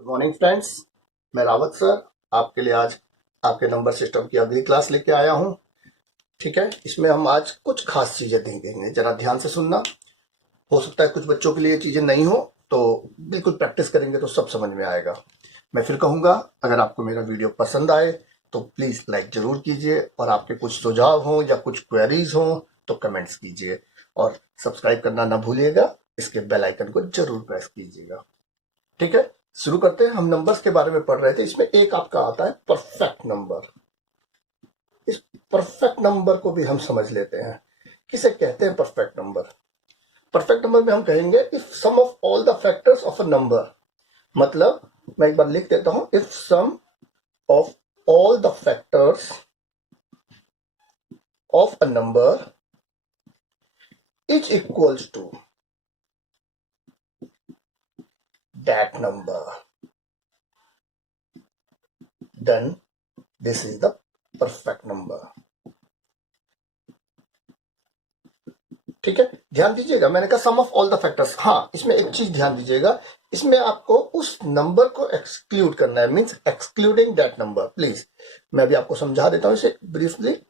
Good morning friends, मैं Rawat sir आपके लिए आज आपके नंबर सिस्टम की अगली क्लास लेके आया हूं। ठीक है, इसमें हम आज कुछ खास चीजें देखेंगे, जरा ध्यान से सुनना। हो सकता है कुछ बच्चों के लिए चीजें नहीं हो, तो बिल्कुल प्रैक्टिस करेंगे तो सब समझ में आएगा। मैं फिर कहूंगा, अगर आपको मेरा वीडियो पसंद आए तो प्लीज लाइक जरूर कीजिए, और आपके कुछ सुझाव हों या कुछ क्वेरीज हों तो कमेंट्स कीजिए, और सब्सक्राइब करना ना भूलिएगा। इसके बेल आइकन को जरूर प्रेस कीजिएगा। ठीक है, शुरू करते हैं। हम नंबर्स के बारे में पढ़ रहे थे, इसमें एक आपका आता है परफेक्ट नंबर। इस परफेक्ट नंबर को भी हम समझ लेते हैं। किसे कहते हैं परफेक्ट नंबर? परफेक्ट नंबर में हम कहेंगे if sum of all the factors of a number, मतलब मैं एक बार लिख देता हूं, if sum of all the factors of a number is equals to that number, then this is the perfect number। ठीक है, ध्यान दीजिएगा, मैंने कहा sum of all the factors. हाँ, इसमें एक चीज ध्यान दीजिएगा, इसमें आपको उस नंबर को एक्सक्लूड करना है, means excluding that number. Please मैं भी आपको समझा देता हूं इसे ब्रीफली।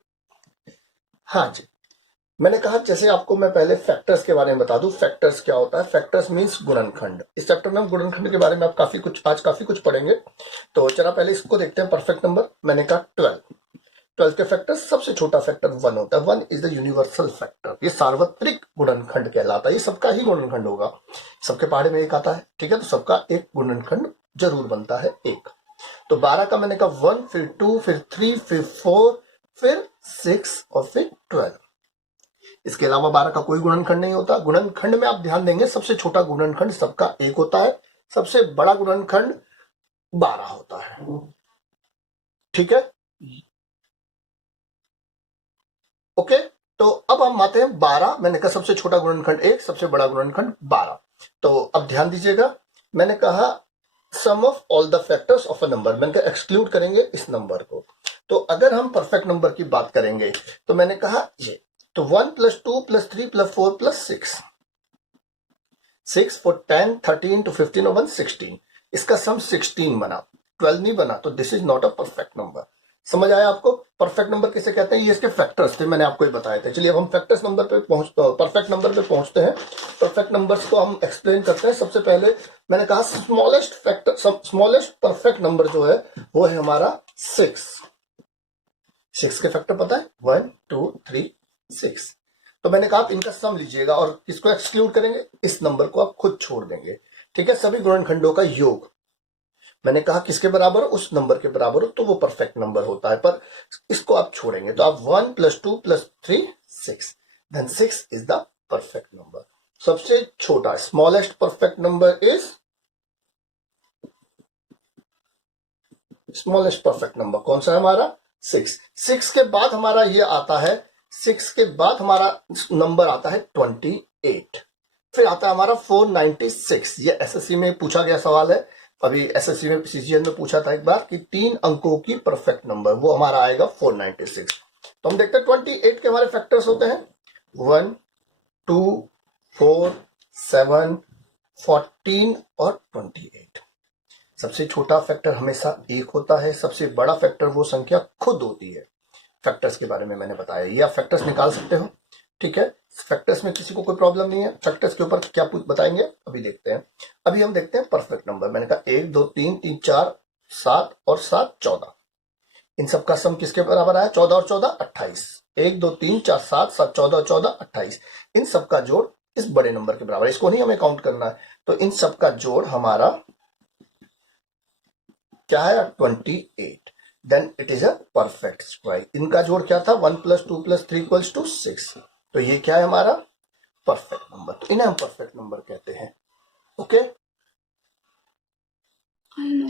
हाँ जी, मैंने कहा जैसे आपको मैं पहले फैक्टर्स के बारे में बता दूं। फैक्टर्स क्या होता है? फैक्टर्स मींस गुणनखंड। इस चैप्टर में हम गुणनखंड के बारे में आप आज काफी कुछ पढ़ेंगे। तो चला पहले इसको देखते हैं, परफेक्ट नंबर। मैंने कहा 12 के फैक्टर्स, सबसे छोटा फैक्टर 1 होता है। 1 इज द यूनिवर्सल फैक्टर, ये सार्वत्रिक गुणनखंड कहलाता है। ये सबका ही गुणनखंड होगा, सबके पहाड़े में एक आता है। ठीक है, तो सबका एक गुणनखंड जरूर बनता है एक। तो 12 का मैंने कहा 1, फिर 2, फिर 3, फिर 4, फिर 6 और फिर 12। इसके अलावा 12 का कोई गुणनखंड नहीं होता। गुणनखंड में आप ध्यान देंगे, सबसे छोटा गुणनखंड सबका एक होता है, सबसे बड़ा गुणनखंड 12 होता है। ठीक है, ओके। तो अब हम आते हैं 12। मैंने कहा सबसे छोटा गुणनखंड 1, सबसे बड़ा गुणनखंड 12। तो अब ध्यान दीजिएगा, मैंने कहा sum of all the factors of a number, मैंने कहा एक्सक्लूड करेंगे इस नंबर को। तो अगर हम परफेक्ट नंबर की बात करेंगे तो मैंने कहा ये, तो 1 + 2 + 3 + 4 + 6, 6 for 10, 13 to 15 और 1 16, इसका सम 16 बना, 12 नहीं बना, तो this is not a perfect number. समझ आया आपको? परफेक्ट नंबर किसे कहते हैं? ये इसके फैक्टर्स थे, मैंने आपको ये बताए थे। चलिए अब हम फैक्टर्स नंबर पे परफेक्ट नंबर पे पहुंचते हैं। परफेक्ट नंबर्स को हम एक्सप्लेन करते हैं। सबसे पहले मैंने कहा स्मॉलेस्ट परफेक्ट नंबर जो है वो है हमारा 6। 6 के फैक्टर पता है? 1, 2, 3, 6। तो मैंने कहा आप इनका सम लीजिएगा, और किसको एक्सक्लूड करेंगे? इस नंबर को आप खुद छोड़ देंगे। ठीक है, सभी गुणनखंडों का योग मैंने कहा किसके बराबर हो? उस नंबर के बराबर हो, तो वो परफेक्ट नंबर होता है। पर इसको आप छोड़ेंगे, तो आप 1 + 2 + 3 6, then 6 is the perfect number. सबसे छोटा smallest perfect number is, smallest perfect number कौन सा है हमारा? 6। 6 के बाद हमारा ये आता है, 6 के बाद हमारा नंबर आता है 28। फिर आता है हमारा 496। ये एसएससी में पूछा गया सवाल है। अभी एसएससी में सीजीएल में पूछा था एक बार कि 3 अंकों की परफेक्ट नंबर, वो हमारा आएगा 496। तो हम देखते हैं 28 के हमारे फैक्टर्स होते हैं 1, 2, 4, 7, 14 और 28। सबसे छोटा फैक्टर हमेशा 1 होता है, सबसे बड़ा फैक्टर वो संख्या खुद होती है। फैक्टर्स के बारे में मैंने बताया, ये आप फैक्टर्स निकाल सकते हो। ठीक है, फैक्टर्स में किसी को कोई प्रॉब्लम नहीं है। फैक्टर्स के ऊपर क्या बताएंगे अभी देखते हैं। अभी हम देखते हैं परफेक्ट नंबर। मैंने कहा 1, 2, 3, 3, 4, 7 और 7 14। इन सबका सम किसके बराबर आया? 14 और 14 28। 1, 2, 3, 4, 7, 7, 14, 14, 28। इन सबका जोड़ इस बड़े नंबर के बराबर है, इसको नहीं हमें काउंट करना है। तो इन सबका जोड़ हमारा क्या है? 28। Then it is a perfect square. इनका जोड़ क्या था? 1 + 2 + 3 = 6। तो ये क्या है हमारा? Perfect number. तो इन्हें हम परफेक्ट नंबर कहते हैं। ओके,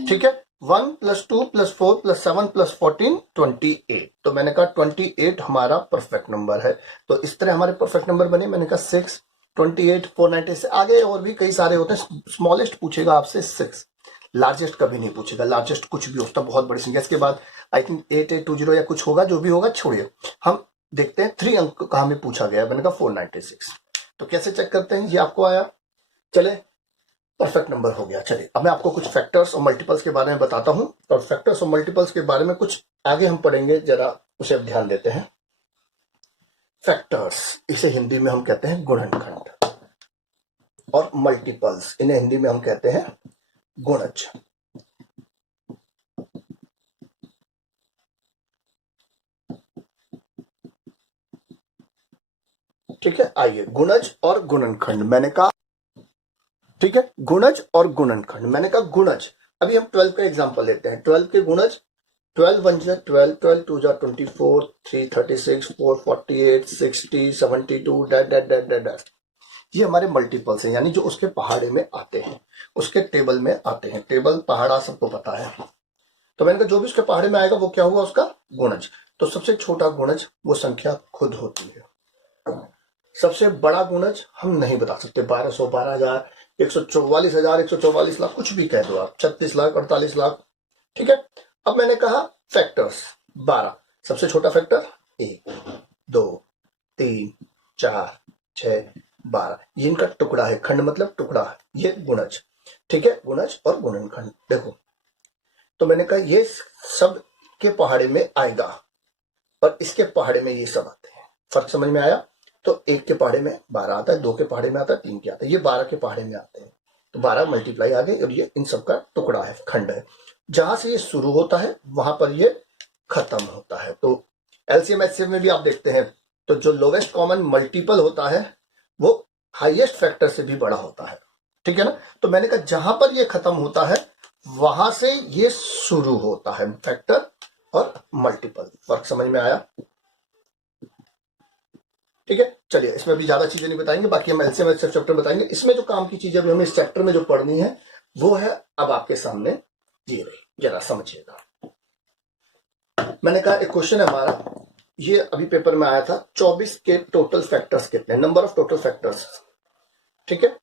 ठीक है। 1 + 2 + 4 + 7 + 14 28। तो मैंने कहा 28 हमारा परफेक्ट नंबर है। तो इस तरह हमारे परफेक्ट नंबर बने। मैंने कहा 6, 28, 490 से आगे और भी कई सारे होते हैं। स्मॉलेस्ट पूछेगा आपसे 6, लार्जेस्ट कभी नहीं पूछेगा। लार्जेस्ट कुछ भी होता है, बहुत बड़ी संख्या। इसके बाद आई थिंक 8820 या कुछ होगा, जो भी होगा छोड़िए। हम देखते हैं 3 अंक का हमें पूछा गया। मैंने कहा 496। तो कैसे चेक करते हैं? ये आपको आया। चले परफेक्ट नंबर हो गया। चलिए अब मैं आपको कुछ फैक्टर्स और मल्टीपल्स के बारे में बताता हूं, और फैक्टर्स और मल्टीपल्स के बारे में कुछ आगे हम पढ़ेंगे, जरा उसे अब ध्यान देते हैं। फैक्टर्स, इसे हिंदी में हम कहते हैं गुणनखंड, और मल्टीपल्स, इन्हें हिंदी में हम कहते हैं गुणज। ठीक है, आइए गुणज और गुणनखंड मैंने कहा। ठीक है, गुणज और गुणनखंड मैंने कहा गुणज। अभी हम 12 का एग्जांपल लेते हैं। 12 के गुणज, 12 1 जा 12, 12 2 जा 24, 3 36, 4 48, 60 72 that that that that that. ये हमारे मल्टीपल्स हैं, यानी जो उसके पहाड़े में आते हैं, उसके टेबल में आते हैं। टेबल पहाड़ा सबको पता है, तो मैंने कहा जो भी उसके पहाड़े में आएगा वो क्या हुआ, उसका गुणज। तो सबसे छोटा गुणज वो संख्या खुद होती है। सबसे बड़ा गुणज हम नहीं बता सकते। 1200, 12,000, 144,000, 144 लाख, कुछ भी कह दो आप, 36 लाख, 48 लाख। ठीक है, अब मैंने कहा फैक्टर्स 12। सबसे छोटा फैक्टर 1 2 3 4 6 12, ये इनका टुकड़ा है। खंड मतलब टुकड़ा है, ये गुणज। ठीक है, गुणज और गुणनखंड। देखो, तो मैंने कहा ये सब के पहाड़े में आएगा, और इसके पहाड़े में ये सब आते हैं। फर्क समझ में आया? तो 1 के पहाड़े में 12 आता है, 2 के पहाड़े में आता है, 3 के आता है, ये 12 के पहाड़े में आते हैं। तो 12 मल्टीप्लाई आ गए, और ये इन सब का टुकड़ा है, खंड है। जहां से ये शुरू होता है वहां पर ये खत्म होता है। तो एलसीएम एचसीएम में भी आप देखते हैं, तो जो लोवेस्ट कॉमन मल्टीपल होता है वो हाईएस्ट फैक्टर से भी बड़ा होता है। ठीक है ना? तो मैंने कहा जहां पर ये खत्म होता है वहां से ये शुरू होता है, फैक्टर और मल्टीपल। फर्क समझ में आया? ठीक है, चलिए इसमें भी ज्यादा चीजें नहीं बताएंगे, बाकी हम एलसीएम एचसीएम चैप्टर बताएंगे। इसमें जो काम की चीजें अभी हमें इस चैप्टर में जो पढ़नी है वो है अब आपके सामने ये रही, जरा समझिएगा। मैंने कहा एक क्वेश्चन है हमारा, ये अभी पेपर में आया था, 24 के टोटल फैक्टर्स कितने, नंबर ऑफ टोटल फैक्टर्स। ठीक है,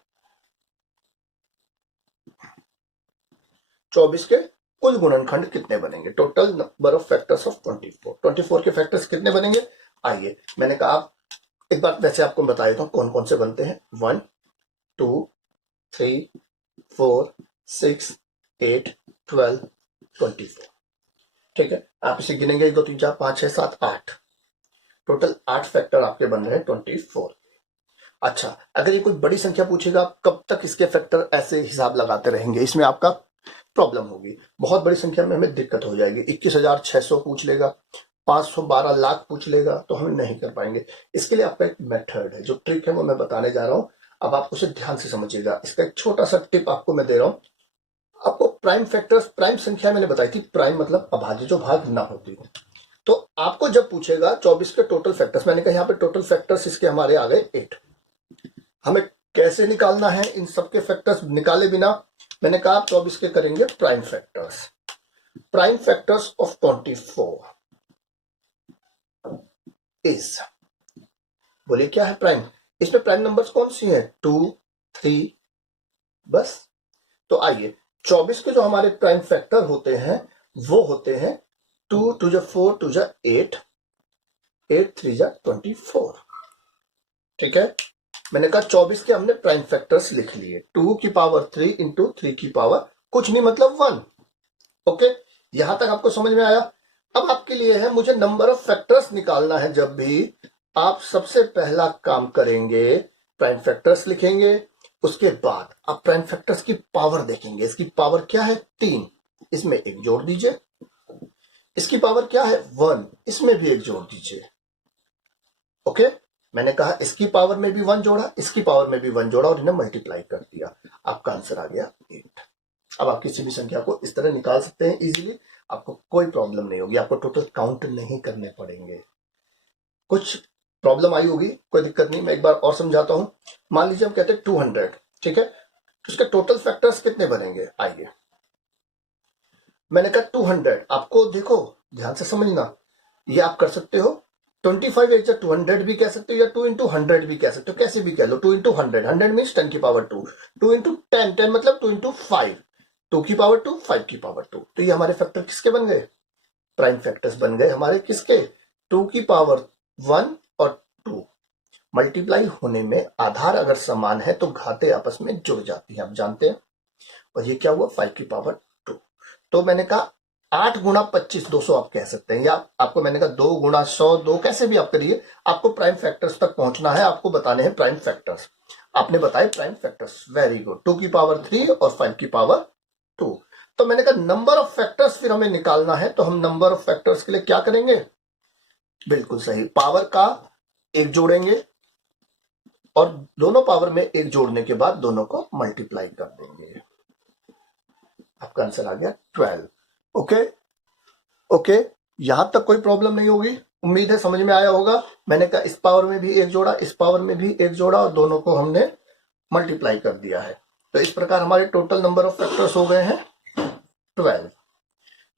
24 के कुल गुणनखंड कितने बनेंगे, total number of factors of 24। 24 के फैक्टर्स कितने बनेंगे? आइए मैंने कहा आप एक बार वैसे आपको बता देता हूं कौन कौन से बनते हैं। 1 2 3 4 6 8 12 24। ठीक है, आप इसे गिनेंगे 1 2 3 4 5 6 7 8, टोटल 8 फैक्टर आपके बन रहे हैं 24। अच्छा, अगर ये कोई बड़ी संख्या पूछेगा आप कब तक इसके फैक्टर ऐसे हिसाब लगाते रहेंगे, इसमें आपका प्रॉब्लम होगी। बहुत बड़ी संख्या में हमें दिक्कत हो जाएगी। 21,600 पूछ लेगा, 512 लाख पूछ लेगा, तो हम नहीं कर पाएंगे। इसके लिए आपका एक मेथड है, जो ट्रिक है वो मैं बताने जा रहा हूं। अब आप उसे ध्यान से समझिएगा। इसका एक छोटा सा टिप आपको मैं दे रहा हूं। आपको प्राइम फैक्टर्स, प्राइम संख्या मैंने बताई थी, प्राइम मतलब अभाज्य, जो भाग ना होती। तो आपको जब पूछेगा 24 के टोटल फैक्टर्स, मैंने कहा यहाँ पे टोटल फैक्टर्स इसके हमारे आ गए 8, हमें कैसे निकालना है इन सबके फैक्टर्स निकाले बिना? मैंने कहा आप 24 के करेंगे prime factors. Prime factors of 24 is, बोलिए क्या है प्राइम? इसमें प्राइम नंबर्स कौन सी हैं? 2 3, बस। तो आइए 24 के जो हमारे प्राइम फैक्टर होते हैं वो होते हैं 2 2 जा 4, 2 जा 8, 8 3 जा 24। ठीक है, मैंने कहा 24 के हमने प्राइम फैक्टर्स लिख लिए। 2 की पावर 3 इंटू 3 की पावर कुछ नहीं मतलब 1। ओके, यहां तक आपको समझ में आया? अब आपके लिए है, मुझे नंबर ऑफ फैक्टर्स निकालना है। जब भी आप सबसे पहला काम करेंगे प्राइम फैक्टर्स लिखेंगे, उसके बाद आप प्राइम फैक्टर्स की पावर देखेंगे। इसकी पावर क्या है? 3, इसमें एक जोड़ दीजिए। इसकी पावर क्या है? 1, इसमें भी एक जोड़ दीजिए। ओके, मैंने कहा इसकी पावर में भी 1 जोड़ा, इसकी पावर में भी 1 जोड़ा, और इन्हें मल्टीप्लाई कर दिया, आपका आंसर आ गया 8। अब आप किसी भी संख्या को इस तरह निकाल सकते हैं इजीली, आपको कोई प्रॉब्लम नहीं होगी, आपको टोटल काउंट नहीं करने पड़ेंगे। कुछ प्रॉब्लम आई होगी, कोई दिक्कत नहीं, मैं एक बार और समझाता हूं। मान लीजिए हम कहते हैं 200, ठीक है, तो इसके टोटल फैक्टर्स कितने बनेंगे? आइए, मैंने कहा 200, आपको देखो ध्यान से समझना, ये आप कर सकते हो 25 एज 200 भी कह सकते हो, या 2 इंटू 100 भी कह सकते हो, कैसे भी कह लो। 2 इंटू 100, 100 मीन 10 की पावर 2, 2 इंटू 10, 10 मतलब 2 इंटू 5, 2 की पावर 2, 5 की पावर 2। तो ये हमारे फैक्टर किसके बन गए? प्राइम फैक्टर्स बन गए हमारे किसके? 2 की पावर 1 और 2। मल्टीप्लाई होने में आधार अगर समान है तो घाते आपस में जुड़ जाती हैं, आप जानते हैं। और ये क्या हुआ 5 की पावर 2। तो मैंने कहा 8 गुणा 25 200 आप कह सकते हैं, या आपको मैंने कहा 2 गुणा 100 2, कैसे भी आप करिए, आपको प्राइम फैक्टर्स तक पहुंचना है, आपको बताने हैं प्राइम फैक्टर्स। आपने बताए प्राइम फैक्टर्स, वेरी गुड। 2 की पावर 3 और 5 की पावर 2। तो मैंने कहा नंबर ऑफ फैक्टर्स फिर हमें निकालना है, तो हम नंबर ऑफ फैक्टर्स के लिए क्या करेंगे, बिल्कुल सही, पावर का एक जोड़ेंगे और दोनों पावर में एक जोड़ने के बाद दोनों को मल्टीप्लाई कर देंगे। आपका आंसर आ गया 12। ओके ओके, यहां तक कोई प्रॉब्लम नहीं होगी, उम्मीद है समझ में आया होगा। मैंने कहा इस पावर में भी एक जोड़ा, इस पावर में भी एक जोड़ा और दोनों को हमने मल्टीप्लाई कर दिया है। तो इस प्रकार हमारे टोटल नंबर ऑफ फैक्टर्स हो गए हैं 12।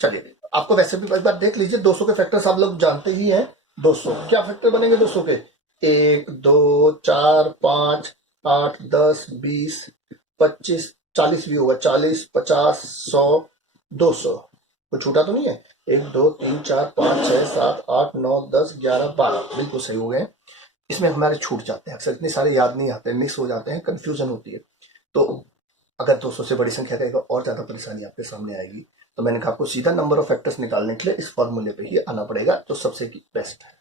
चलिए आपको वैसे भी एक बार देख लीजिए, 200 के फैक्टर्स आप लोग जानते ही हैं। 200 क्या फैक्टर बनेंगे 200 के, 1 2 4 5 8 10 20 25 40 भी होगा, 40 50 100 200, कुछ छूटा तो नहीं है। 1 2 3 4 5 6 7 8 9 10 11 12, बिल्कुल सही हो गए। इसमें हमारे छूट जाते हैं, अक्सर इतने सारे याद नहीं आते, मिस हो जाते हैं, कंफ्यूजन होती है। तो अगर 200 से बड़ी संख्या रहेगा और ज्यादा परेशानी आपके सामने आएगी। तो मैंने कहा आपको सीधा नंबर ऑफ फैक्टर्स निकालने के लिए इस फॉर्मूले पे ही आना पड़ेगा, जो सबसे बेस्ट है।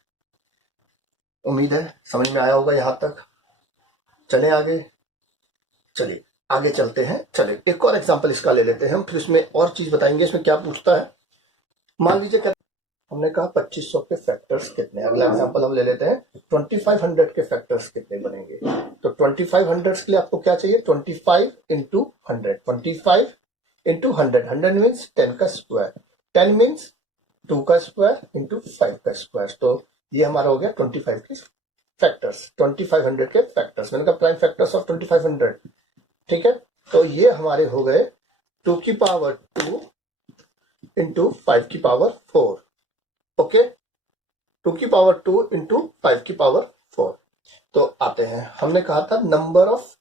उम्मीद है समझ में आया होगा यहां तक। चले आगे, चलिए आगे चलते हैं। चलिए एक और एग्जांपल इसका ले लेते हैं हम, फिर इसमें और चीज बताएंगे इसमें क्या पूछता है। मान लीजिए हमने कहा 2500 के फैक्टर्स कितने, अगला एग्जांपल हम ले लेते हैं 2500 के फैक्टर्स कितने बनेंगे। तो 2500 के लिए आपको क्या चाहिए, 25 इंटू 100, 25 इंटू 100, 100 मीन्स 10 का स्क्वायर, 10 मीन्स 2 का स्क्वायर इंटू 5 का स्क्वायर। तो ये हमारा हो गया 25 के फैक्टर्स, 2500 के फैक्टर्स। मैंने कहा प्राइम फैक्टर्स ऑफ 2500, ठीक है। तो ये हमारे हो गए 2 की पावर 2 इंटू 5 की पावर 4। ओके, 2 की पावर 2 इंटू 5 की पावर 4। तो आते हैं, हमने कहा था नंबर ऑफ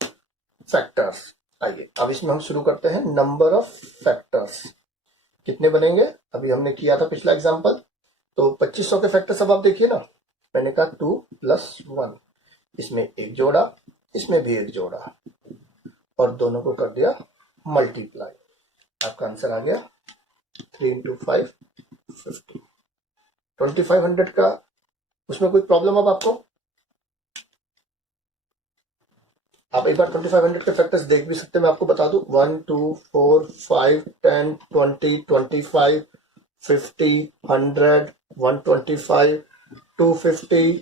फैक्टर्स। आइए अब इसमें हम शुरू करते हैं। नंबर ऑफ फैक्टर्स कितने बनेंगे, अभी हमने किया था पिछला एग्जांपल। तो 2500 के फैक्टर्स अब आप देखिए ना, मैंने कहा 2 + 1, इसमें एक जोड़ा, इसमें भी एक जोड़ा और दोनों को कर दिया मल्टीप्लाई। आपका आंसर आ गया 3 इंटू 5 50। 2500 का उसमें कोई प्रॉब्लम अब आपको, आप एक बार 2500 के फैक्टर्स देख भी सकते हैं, मैं आपको बता दूं 1 2 4 5 10 20 25 50 100 125 250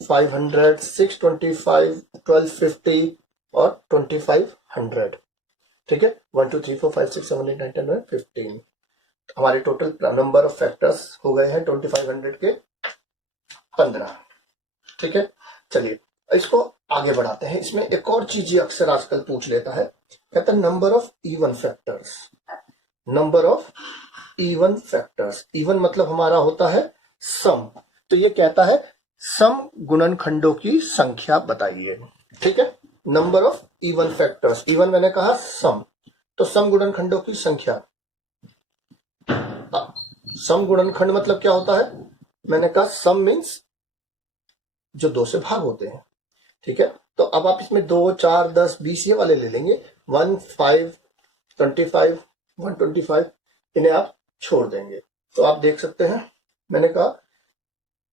500 625 1250 और 2500, ठीक है। 1 2 3 4 5 6 7 8 9 10 11 15, हमारे टोटल नंबर ऑफ फैक्टर्स हो गए हैं 2500 के 15, ठीक है। चलिए इसको आगे बढ़ाते हैं। इसमें एक और चीज अक्सर आजकल पूछ लेता है, कहता है number of even factors. Number of even factors, even मतलब हमारा होता है सम। तो ये कहता है सम गुणनखंडों की संख्या बताइए, ठीक है। Number of even factors, even मैंने कहा सम, तो सम गुणनखंडों की संख्या। सम गुणनखंड मतलब क्या होता है, मैंने कहा सम मीन्स जो 2 से भाग होते हैं, ठीक है। तो अब आप इसमें 2 4 10 20 ये वाले ले लेंगे, 1 5 25 125, इन्हें आप छोड़ देंगे। तो आप देख सकते हैं, मैंने कहा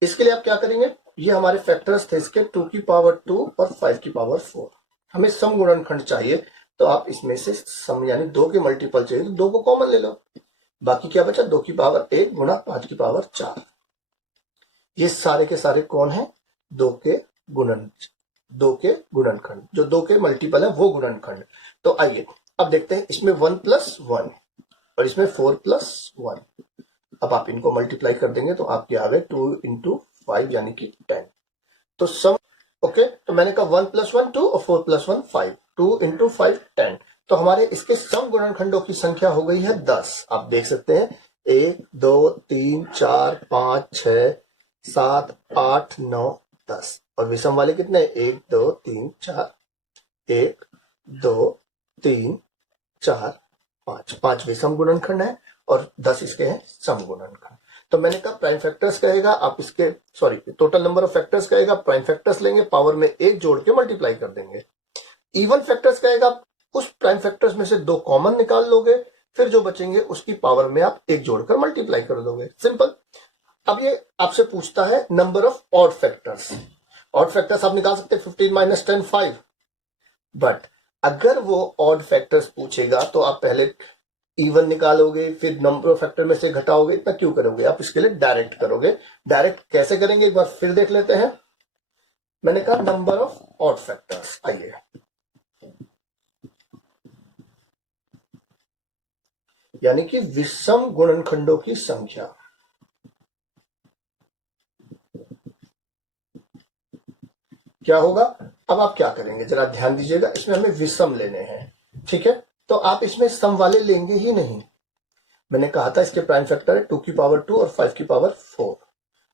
इसके लिए आप क्या करेंगे, ये हमारे फैक्टर्स थे इसके 2 की पावर 2 और 5 की पावर 4। हमें सम गुणनखंड चाहिए, तो आप इसमें से सम यानी 2 के मल्टीपल चाहिए तो 2 को कॉमन ले लो, बाकी क्या बचा 2 की पावर 1 गुणा 5 की पावर 4। ये सारे के सारे कौन है, 2 के गुणनखंड, जो 2 के मल्टीपल है वो गुणनखंड। तो आइए अब देखते हैं, इसमें 1 + 1 और इसमें 4 + 1। अब आप इनको मल्टीप्लाई कर देंगे तो आपके आ गए 2 इंटू 5 यानी कि 10। तो सम, ओके, तो मैंने कहा 1 + 1 2 और 4 + 1 5, 2 इंटू 5 10। तो हमारे इसके सम गुणनखंडों की संख्या हो गई है 10। आप देख सकते हैं 1 2 3 4 5 6 7 8 9 10, और विषम वाले कितने 1 2 3 4, 1 2 3 4 5, 5 विषम गुणनखंड है और 10 इसके हैं सम गुणनखंड। तो मैंने कहा प्राइम फैक्टर्स कहेगा, आप इसके टोटल नंबर ऑफ फैक्टर्स कहेगा, प्राइम फैक्टर्स लेंगे, पावर में एक जोड़ के मल्टीप्लाई कर देंगे। इवन फैक्टर्स कहेगा उस प्राइम फैक्टर्स में से 2 कॉमन निकाल लोगे, फिर जो बचेंगे उसकी पावर में आप 1 जोड़कर मल्टीप्लाई कर दोगे, सिंपल। अब ये आपसे पूछता है number of odd factors. Odd factors आप निकाल सकते हैं 15 माइनस 10 5, बट अगर वो ऑड फैक्टर्स पूछेगा तो आप पहले इवन निकालोगे, फिर नंबर ऑफ फैक्टर में से घटाओगे, इतना क्यों करोगे, आप इसके लिए डायरेक्ट करोगे। डायरेक्ट कैसे करेंगे एक बार फिर देख लेते हैं। मैंने कहा नंबर ऑफ ऑड फैक्टर्स, आइए यानी कि विषम गुणनखंडों की संख्या। क्या होगा, अब आप क्या करेंगे जरा ध्यान दीजिएगा, इसमें हमें विषम लेने हैं, ठीक है। तो आप इसमें सम वाले लेंगे ही नहीं। मैंने कहा था इसके प्राइम फैक्टर है 2 की पावर 2 और 5 की पावर 4।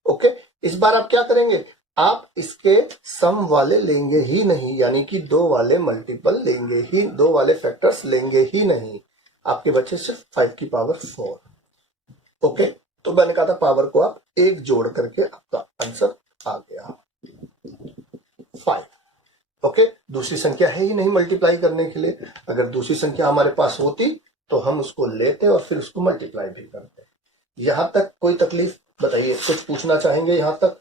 ओके, इस बार आप क्या करेंगे, आप इसके सम वाले लेंगे ही नहीं, यानी कि 2 वाले मल्टीपल लेंगे ही, 2 वाले फैक्टर्स लेंगे ही नहीं। आपके बचे सिर्फ 5 की पावर 4। ओके, तो मैंने कहा था पावर को आप 1 जोड़ करके आपका आंसर आ गया 5। ओके, दूसरी संख्या है ही नहीं मल्टीप्लाई करने के लिए। अगर दूसरी संख्या हमारे पास होती तो हम उसको लेते और फिर उसको मल्टीप्लाई भी करते। यहां तक कोई तकलीफ बताइए, कुछ पूछना चाहेंगे यहां तक?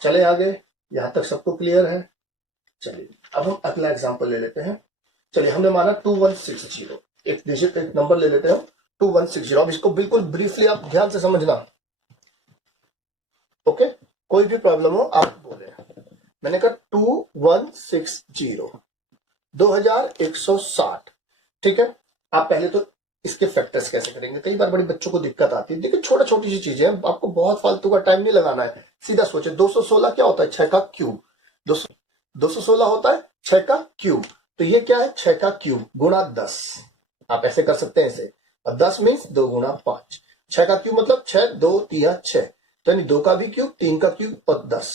चले आगे, यहां तक सबको क्लियर है? चलिए अब हम अगला एग्जांपल ले लेते हैं। चलिए हमने माना 2160, एक डिजिट एक नंबर ले लेते हैं 2160। अब इसको बिल्कुल ब्रीफली आप ध्यान से समझना। ओके, कोई भी प्रॉब्लम हो आप बोले। मैंने कहा 2160 2160, ठीक है। आप पहले तो इसके फैक्टर्स कैसे करेंगे, कई बार बड़ी बच्चों को दिक्कत आती है। देखिए छोटा छोटी सी चीजें हैं, आपको बहुत फालतू का टाइम नहीं लगाना है, सीधा सोचे 216 क्या होता है, 6 का क्यूब। 216 होता है 6 का क्यूब, तो ये क्या है 6 का क्यूब गुणा 10। आप ऐसे कर सकते हैं इसे, और 10 मीन्स 2 गुणा 5। 6 का क्यूब मतलब 6, 2 3 6, तो यानी 2 का भी क्यूब, 3 का क्यूब और 10।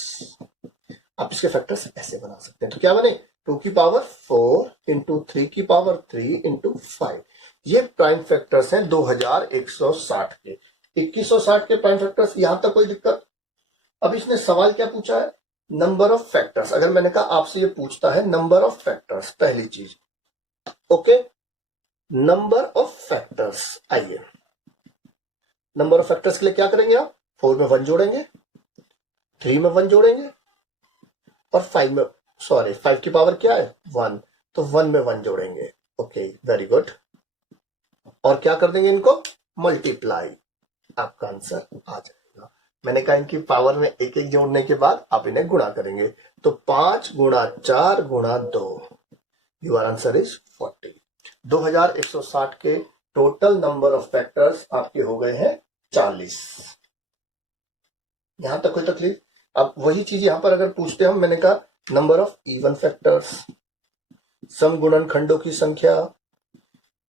आप इसके फैक्टर्स ऐसे बना सकते हैं, तो क्या बने 2 की पावर 4 इंटू 3 की पावर 3 इंटू 5। ये प्राइम फैक्टर्स हैं 2160 के। 2160 के प्राइम फैक्टर्स, यहां तक कोई दिक्कत? अब इसने सवाल क्या पूछा है, नंबर ऑफ फैक्टर्स। अगर मैंने कहा आपसे ये पूछता है नंबर ऑफ फैक्टर्स, पहली चीज ओके, नंबर ऑफ फैक्टर्स। आइए नंबर ऑफ फैक्टर्स के लिए क्या करेंगे आप, 4 में 1 जोड़ेंगे, 3 में 1 जोड़ेंगे और 5 में, सॉरी 5 की पावर क्या है 1, तो 1 में 1 जोड़ेंगे। ओके वेरी गुड, और क्या कर देंगे इनको मल्टीप्लाई, आपका आंसर आ जाएगा। मैंने कहा इनकी पावर में 1 1 जोड़ने के बाद आप इन्हें गुणा करेंगे, तो 5 गुणा 4 गुणा 2, योर आंसर इज 40। 2160 के टोटल नंबर ऑफ फैक्टर्स आपके हो गए हैं 40। यहां तक कोई तकलीफ? अब वही चीज यहां पर अगर पूछते हम, मैंने कहा नंबर ऑफ इवन फैक्टर्स, सम गुणनखंडों की संख्या।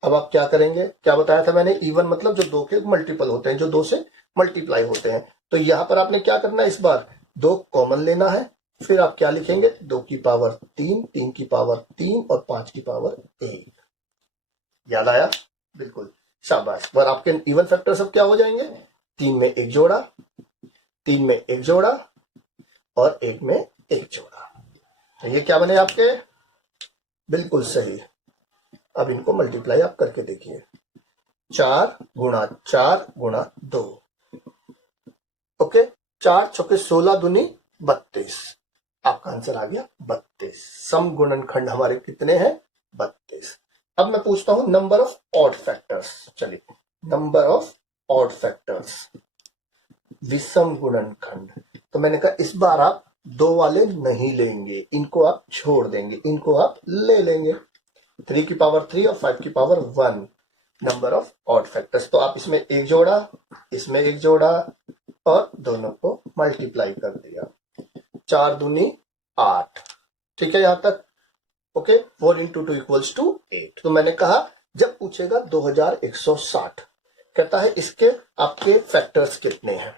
अब आप क्या करेंगे, क्या बताया था मैंने, इवन मतलब जो 2 के मल्टीपल होते हैं, जो 2 से मल्टीप्लाई होते हैं। तो यहां पर आपने क्या करना है, इस बार 2 कॉमन लेना है, फिर आप क्या लिखेंगे 2 की पावर 3, 3 की पावर 3 और 5 की पावर 1। याद आया? बिल्कुल, शाबाश। पर आपके इवन फैक्टर सब क्या हो जाएंगे, 3 में 1 जोड़ा, 3 में 1 जोड़ा और 1 में 1 जोड़ा, तो ये क्या बने आपके, बिल्कुल सही। अब इनको मल्टीप्लाई आप करके देखिए, 4 गुणा 4 गुणा 2। ओके, 4 चौके 16 दूनी 32, आपका आंसर आ गया 32। सम गुणनखंड हमारे कितने हैं 32। अब मैं पूछता हूं नंबर ऑफ ऑड फैक्टर्स। चलिए नंबर ऑफ ऑड फैक्टर्स, विषम गुणनखंड। तो मैंने कहा इस बार आप 2 वाले नहीं लेंगे, इनको आप छोड़ देंगे, इनको आप ले लेंगे। 3 की पावर 3 और 5 की power 1, number of odd factors. तो आप इसमें 1 जोड़ा, इसमें 1 जोड़ा और दोनों को मल्टीप्लाई कर दिया, 4 दूनी 8। ठीक है यहां तक? Okay, 4 into 2 equals to 8। तो मैंने कहा जब पूछेगा 2160, कहता है इसके आपके फैक्टर्स कितने हैं,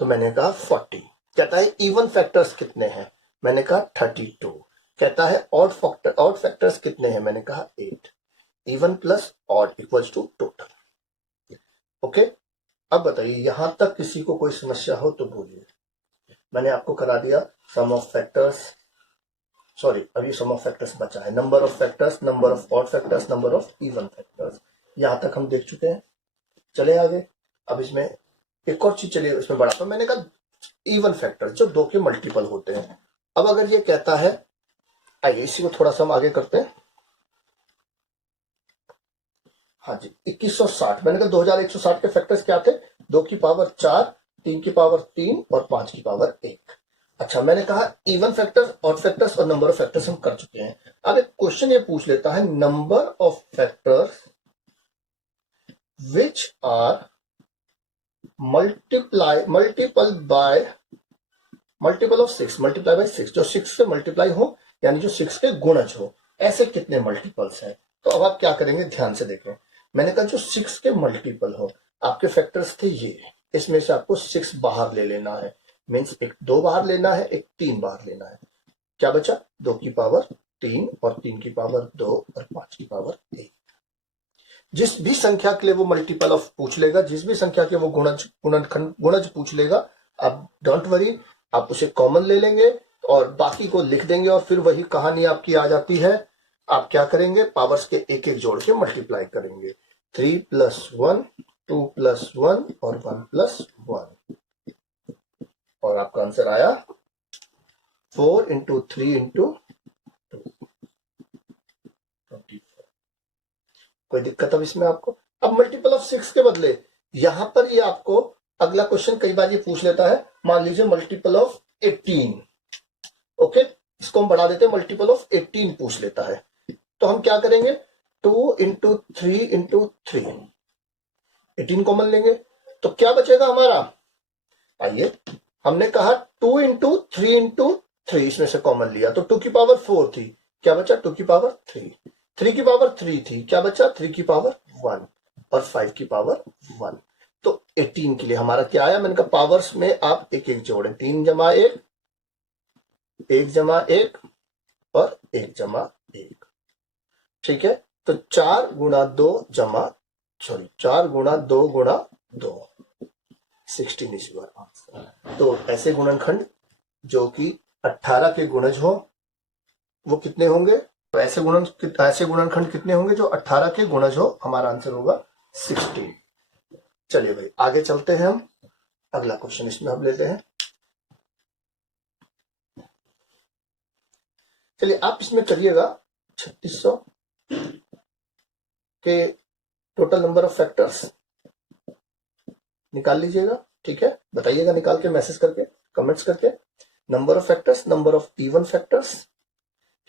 तो मैंने कहा 40। कहता है इवन फैक्टर्स कितने हैं, मैंने कहा 32। कहता है ऑड फैक्टर्स कितने हैं, मैंने कहा 8। Even plus odd equals to total. Okay, अब बताइए यहां तक किसी को कोई समस्या हो तो बोलिए। मैंने आपको करा दिया सम ऑफ फैक्टर्स, सॉरी, अभी सम ऑफ फैक्टर्स बचा है, number of factors, number of odd factors, number of even factors, यहां तक हम देख चुके हैं। चले आगे। अब इसमें एक और चीज चलिए इसमें बड़ा, तो मैंने कहा इवन फैक्टर्स जो 2 के मल्टीपल होते हैं। अब अगर ये कहता है, आइए इसी को थोड़ा सा हम आगे करते हैं। हाँ जी, 2160, मैंने कहा 2160 के फैक्टर्स क्या थे? 2 की पावर 4, 3 की पावर 3 और 5 की पावर 1। अच्छा, मैंने कहा इवन फैक्टर्स, ऑड फैक्टर्स और नंबर ऑफ फैक्टर्स हम कर चुके हैं। अब एक क्वेश्चन ये पूछ लेता है, number of factors which are multiple of 6, multiply by 6, जो 6 से मल्टीप्लाई हो, यानी जो 6 के गुणज हो, ऐसे कितने मल्टीपल्स हैं? तो अब आप क्या करेंगे, ध्यान से देखें। मैंने कहा जो 6 के मल्टीपल हो, आपके फैक्टर्स थे ये, इसमें से आपको 6 बाहर ले लेना है, मीन्स एक 2 बाहर लेना है, एक 3 बाहर लेना है। क्या बचा? 2 की पावर 3 और 3 की पावर 2 और 5 की पावर 1। जिस भी संख्या के लिए वो मल्टीपल ऑफ पूछ लेगा, जिस भी संख्या के वो गुणज पूछ लेगा, आप डोंट वरी, आप उसे कॉमन ले लेंगे और बाकी को लिख देंगे और फिर वही कहानी आपकी आ जाती है। आप क्या करेंगे, पावर्स के एक एक जोड़ के मल्टीप्लाई करेंगे। 3 + 1, 2 + 1 और 1 + 1, और आपका आंसर आया 4 × 3 × 2, 24। कोई दिक्कत अब इसमें आपको? अब मल्टीपल ऑफ 6 के बदले यहां पर ये आपको अगला क्वेश्चन कई बार ये पूछ लेता है, मान लीजिए मल्टीपल ऑफ 18। ओके, इसको हम बढ़ा देते हैं, मल्टीपल ऑफ 18 पूछ लेता है। तो हम क्या करेंगे, 2 × 3 × 3, 18 कॉमन लेंगे, तो क्या बचेगा हमारा? आइए, हमने कहा 2 × 3 × 3, इसमें से कॉमन लिया तो 2 की पावर 4 थी, क्या बचा? 2 की पावर 3, 3 की पावर 3 थी, क्या बचा? 3 की पावर 1 और 5 की पावर 1। तो 18 के लिए हमारा क्या आया? मैंने कहा पावर्स में आप एक एक जोड़ें, 3 × 1, 1 × 1 और 1 × 1। ठीक है, तो 4 × 2 4 × 2 × 2, 16 इज योर आंसर। तो ऐसे गुणनखंड जो कि 18 के गुणज हो, वो कितने होंगे? तो ऐसे गुणनखंड कितने होंगे जो 18 के गुणज हो? हमारा आंसर होगा 16। चलिए भाई आगे चलते हैं, हम अगला क्वेश्चन इसमें हम लेते हैं। चलिए आप इसमें करिएगा 3600 के टोटल नंबर ऑफ फैक्टर्स निकाल लीजिएगा। ठीक है, बताइएगा निकाल के, मैसेज करके, कमेंट्स करके, number of factors, number of even factors,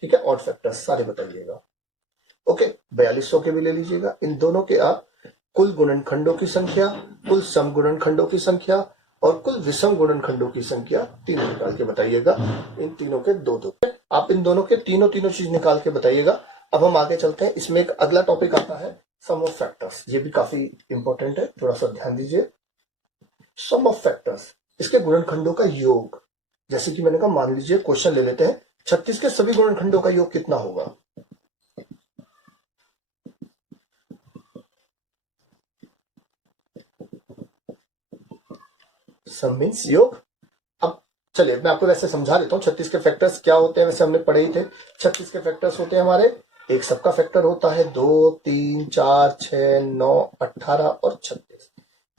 ठीक है, ऑड फैक्टर्स सारे बताइएगा। ओके, 4200 के भी ले लीजिएगा। इन दोनों के आप कुल गुणनखंडों की संख्या, कुल सम गुणनखंडों की संख्या और कुल विषम गुणनखंडों की संख्या तीनों निकाल के बताइएगा। इन तीनों के दो आप इन दोनों के तीनों चीज निकाल के बताइएगा। अब हम आगे चलते हैं, इसमें एक अगला टॉपिक आता है सम ऑफ फैक्टर्स। ये भी काफी इंपॉर्टेंट है, थोड़ा सा ध्यान दीजिए। सम ऑफ फैक्टर्स, इसके गुणनखंडों का योग। जैसे कि मैंने कहा, मान लीजिए क्वेश्चन ले लेते हैं, 36 के सभी गुणनखंडों का योग कितना होगा? सम मीन्स योग। अब चलिए मैं आपको वैसे समझा देता हूँ 36 के फैक्टर्स क्या होते हैं। वैसे हमने पढ़े ही थे। 36 के फैक्टर्स होते हैं हमारे, एक सबका फैक्टर होता है 2, 3, 4, 6, 9, 18 और 36।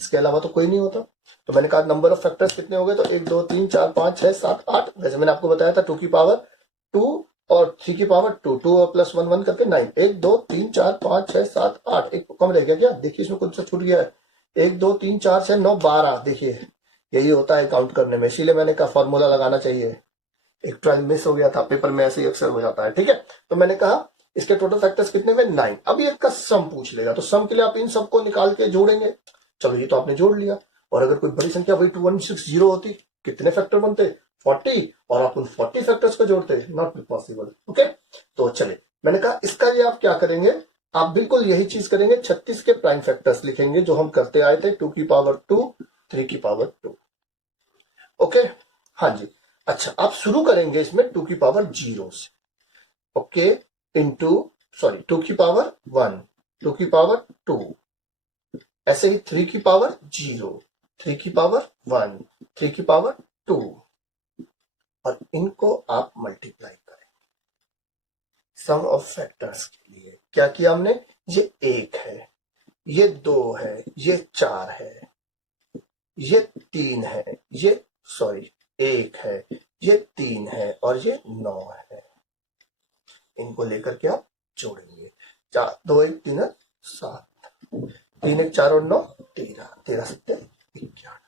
इसके अलावा तो कोई नहीं होता। तो मैंने कहा नंबर ऑफ फैक्टर्स कितने हो गए, तो 1, 2, 3, 4, 5, 6, 7, 8। वैसे मैंने आपको बताया था 2 की पावर 2 और 3 की पावर 2, 2 + 1 1 करके 9। 1, 2, 3, 4, 5, 6, 7, 8। एक कम रह गया क्या? देखिए इसमें कुछ छूट गया है। 1, 2, 3, 4, 6, 9, 12। देखिए यही होता है काउंट करने में, इसीलिए मैंने कहा फॉर्मूला लगाना चाहिए। एक ट्रायल मिस हो गया था, पेपर में ऐसे ही अक्सर हो जाता है। ठीक है, तो मैंने कहा इसके टोटल फैक्टर्स कितने हुए? 9। अब ये का सम पूछ लेगा, तो सम के लिए आप इन सबको निकाल के जोड़ेंगे। चलो ये तो आपने जोड़ लिया, और अगर कोई बड़ी संख्या वही 2160 होती, कितने फैक्टर बनते? 40, और आप उन 40 फैक्टर्स को जोड़ते, नॉट पॉसिबल। ओके, तो चले, मैंने कहा इसका ये आप क्या करेंगे, आप बिल्कुल यही चीज करेंगे। 36 के प्राइम फैक्टर्स लिखेंगे जो हम करते आए थे, 2 की पावर 2, 3 की पावर 2। ओके, हाँ जी। अच्छा, आप शुरू करेंगे इसमें 2 की पावर 0 से। ओके, इंटू 2 की पावर 1, 2 की पावर 2, ऐसे ही 3 की पावर 0, 3 की पावर 1, 3 की पावर 2, और इनको आप मल्टीप्लाई करें। सम ऑफ फैक्टर्स के लिए क्या किया हमने, ये 1 है, ये 2 है, ये 4 है, ये 3 है, ये सॉरी 1 है, ये 3 है और ये 9 है। इनको लेकर के आप जोड़ेंगे, 4 2 1 3 7, 3 1 4 और 9 13, 13 7 11।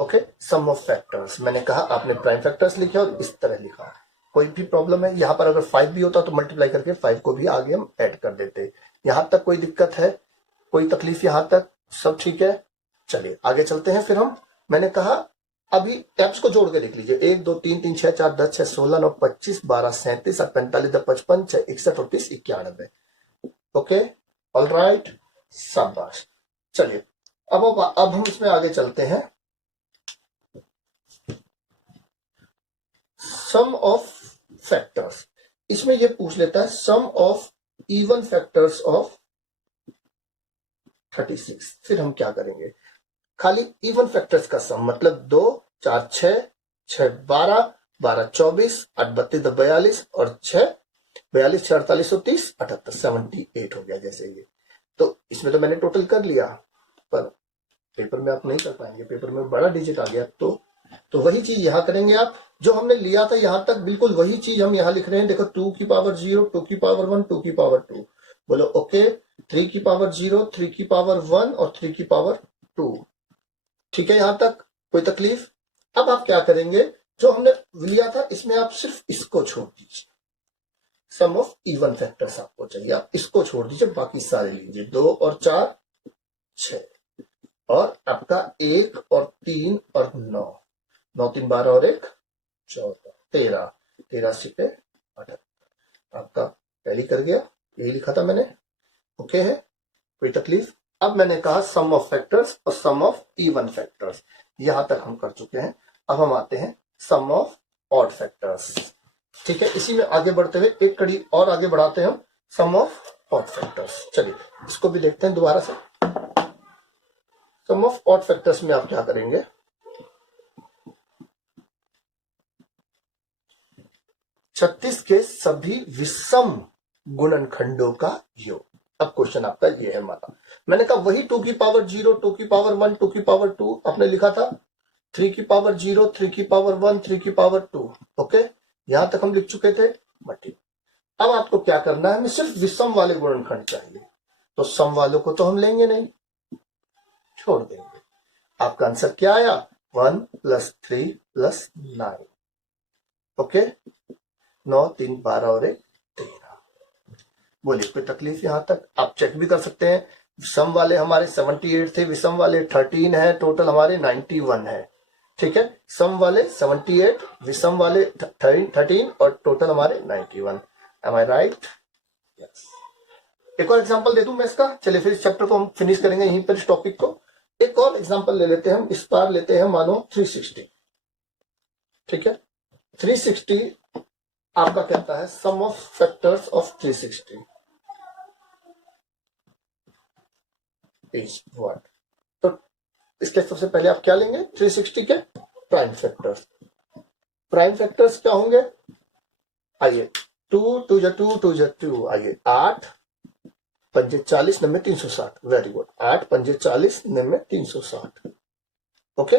ओके, सम ऑफ फैक्टर्स मैंने कहा आपने प्राइम फैक्टर्स लिखे और इस तरह लिखा। कोई भी प्रॉब्लम है यहाँ पर, अगर 5 भी होता तो मल्टीप्लाई करके 5 को भी आगे हम ऐड कर देते। यहां तक कोई दिक्कत है, कोई तकलीफ, यहां तक सब ठीक है? चलिए आगे चलते हैं। फिर हम, मैंने कहा अभी टैब्स को जोड़ के देख लीजिए, 1 2 3 3 6 4 10 6 16 9 25 12 37 8 45 10 55 6 61 और 30 91। ओके, ऑल राइट, शाबाश। चलिए अब हम इसमें आगे चलते हैं। सम ऑफ फैक्टर्स, इसमें ये पूछ लेता है sum of even factors of 36। फिर हम क्या करेंगे, खाली इवन फैक्टर्स का सम, मतलब 2 4 6 6 12 12 24 8 32 10 42 और 6 42 6 48 30 78 78 हो गया जैसे ये। तो इसमें तो मैंने टोटल कर लिया, पर पेपर में आप नहीं कर पाएंगे, पेपर में बड़ा डिजिट आ गया। तो वही चीज यहां करेंगे आप, जो हमने लिया था यहां तक बिल्कुल वही चीज हम यहां लिख रहे हैं। देखो 2 की पावर 0, 2 की पावर 1, 2 की पावर 2, बोलो ओके। 3 की पावर 0, 3 की पावर 1 और 3 की पावर 2। ठीक है, यहां तक कोई तकलीफ? अब आप क्या करेंगे, जो हमने लिया था इसमें आप सिर्फ इसको छोड़ दीजिए। सम ऑफ इवन फैक्टर्स आपको चाहिए, आप इसको छोड़ दीजिए, बाकी सारे लीजिए। 2 और 4 6 और आपका 1 और 3 और 9, 9 3 12 और 1 14 13, 13 सिक्के 78। आपका टैली कर गया, यही लिखा था मैंने। ओके है, कोई तकलीफ? अब मैंने कहा सम ऑफ फैक्टर्स और सम ऑफ इवन फैक्टर्स, यहां तक हम कर चुके हैं। अब हम आते हैं सम ऑफ ऑड फैक्टर्स। ठीक है, इसी में आगे बढ़ते हुए एक कड़ी और आगे बढ़ाते हैं हम, सम ऑफ ऑड फैक्टर्स। चलिए इसको भी देखते हैं दोबारा से। सम ऑफ ऑड फैक्टर्स में आप क्या करेंगे, 36 के सभी विषम गुणनखंडों का योग। अब क्वेश्चन आपका ये है माना, मैंने कहा वही 2 की पावर 0, 2 की पावर 1, 2 की पावर 2 आपने लिखा था, 3 की पावर 0, 3 की पावर 1, 3 की पावर 2। ओके, यहां तक हम लिख चुके थे। बट अब आपको क्या करना है, हमें सिर्फ विषम वाले गुणनखंड चाहिए। तो सम वालों को तो हम लेंगे नहीं, छोड़ देंगे। आपका आंसर क्या आया, 1 + 3 + 9। ओके, 9 3 12 और 1 13। बोलिए कोई तकलीफ? यहां तक आप चेक भी कर सकते हैं। सम वाले हमारे 78 थे, विषम वाले 13 है, टोटल हमारे 91 है। ठीक है, सम वाले 78, विषम वाले 13 और टोटल हमारे 91। एम आई राइट? यस। एक और एग्जांपल दे दूं मैं इसका। चलिए फिर इस चैप्टर को हम फिनिश करेंगे यहीं पर, इस टॉपिक को। एक और एग्जांपल ले लेते हैं हम, इस बार लेते हैं मानो 360। ठीक है, 360 आपका कहता है sum of factors of 360 is what. तो इसके सबसे पहले आप क्या लेंगे, 360 के प्राइम फैक्टर्स। प्राइम फैक्टर्स क्या होंगे, आइए 2 2 2 2 2, आइए 8 5 40 9 360। Very good, 8 5 40 9 360। ओके,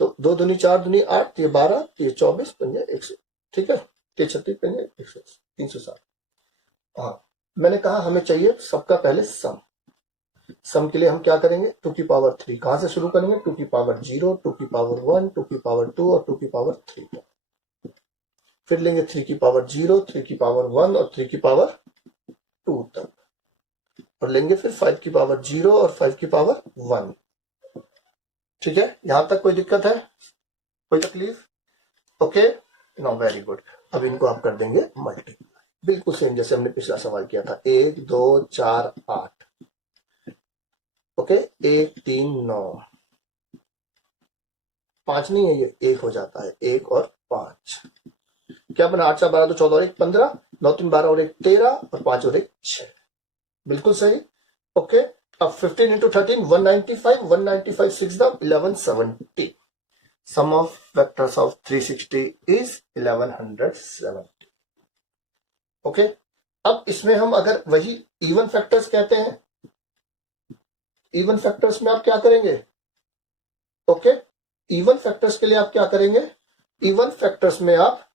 तो 2 दूनी 4 दूनी 8, ये 12, ये 24 5 100। ठीक है, 36 5 360। हाँ, मैंने कहा हमें चाहिए सबका पहले सम। सम के लिए हम क्या करेंगे, 2 की पावर 3 कहां से शुरू करेंगे, 2 की पावर 0, 2 की पावर 1, 2 की पावर 2 और 2 की पावर 3। फिर लेंगे 3 की पावर 0, 3 की पावर 1 और 3 की पावर 2 तक, और लेंगे फिर 5 की पावर 0 और 5 की पावर 1। ठीक है, यहां तक कोई दिक्कत है, कोई तकलीफ? Okay, no, very good. अब इनको आप कर देंगे मल्टीप्लाई, बिल्कुल सेम जैसे हमने पिछला सवाल किया था। 1 2 4 8। ओके, 1 3 9, 5 नहीं है, ये 1 हो जाता है, 1 और 5। क्या बना, 8 4 12 2 14 और 1 15, 9 3 12 और 1 13 और 5 और 1 6। बिल्कुल सही। ओके, अब 15 × 13 195, 195 6 1170। Sum of vectors of 360 is 1170। Okay, अब इसमें हम अगर वही इवन फैक्टर्स कहते हैं, इवन फैक्टर्स में आप क्या करेंगे? ओके, इवन फैक्टर्स के लिए आप क्या करेंगे? इवन फैक्टर्स में आप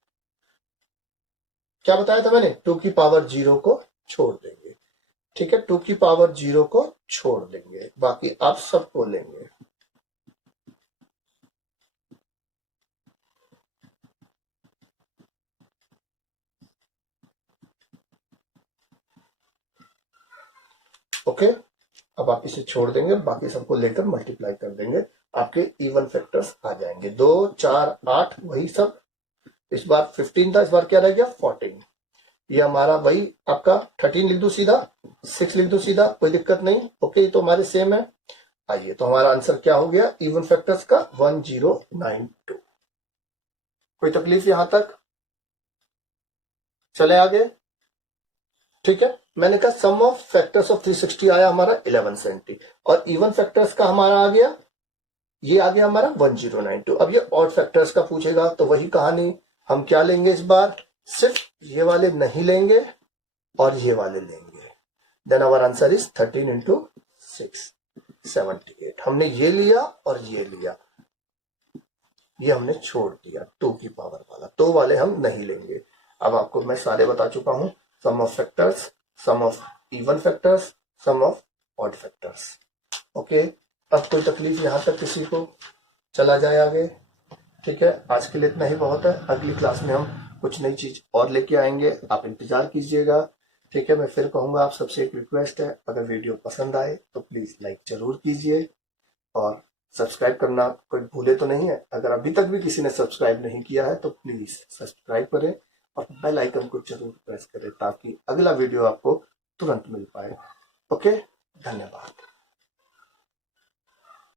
क्या बताया था मैंने? 2 की पावर 0 को छोड़ देंगे। ठीक है, 2 की पावर 0 को छोड़ देंगे, बाकी आप सबको लेंगे। ओके, अब आप इसे छोड़ देंगे, बाकी सबको लेकर मल्टीप्लाई कर देंगे, आपके इवन फैक्टर्स आ जाएंगे। 2, 4, 8 वही सब। इस बार 15 था, इस बार क्या रह गया? 14। ये हमारा वही आपका 13 लिख दू सीधा, 6 लिख दू सीधा, कोई दिक्कत नहीं। ओके, ये तो हमारे सेम है। आइए, तो हमारा आंसर क्या हो गया इवन फैक्टर्स का? 1092। कोई तकलीफ यहां तक? चले आगे। ठीक है, मैंने कहा सम ऑफ फैक्टर्स ऑफ 360 आया हमारा 1170, और इवन फैक्टर्स का हमारा आ गया, ये आ गया हमारा 1092। अब ये ऑड फैक्टर्स का पूछेगा तो वही कहानी, हम क्या लेंगे इस बार? सिर्फ ये वाले नहीं लेंगे और ये वाले लेंगे। Then our answer is 13 into 6, 78। हमने ये लिया और ये लिया, ये हमने छोड़ दिया 2 की पावर वाला, तो वाले हम नहीं लेंगे। अब आपको मैं सारे बता चुका हूं, sum of factors, sum of even factors, sum of odd factors. Okay, अब कोई तकलीफ यहां तक किसी को? चला जाए आगे। ठीक है, आज के लिए इतना ही बहुत है। अगली क्लास में हम कुछ नई चीज और लेके आएंगे, आप इंतजार कीजिएगा। ठीक है, मैं फिर कहूंगा आप सबसे एक रिक्वेस्ट है, अगर वीडियो पसंद आए तो प्लीज लाइक जरूर कीजिए, और सब्सक्राइब करना कोई भूले तो नहीं है। अगर अभी तक भी किसी ने सब्सक्राइब नहीं किया है तो प्लीज सब्सक्राइब करें और बेल आइकन को जरूर प्रेस करें, ताकि अगला वीडियो आपको तुरंत मिल पाए। ओके, धन्यवाद।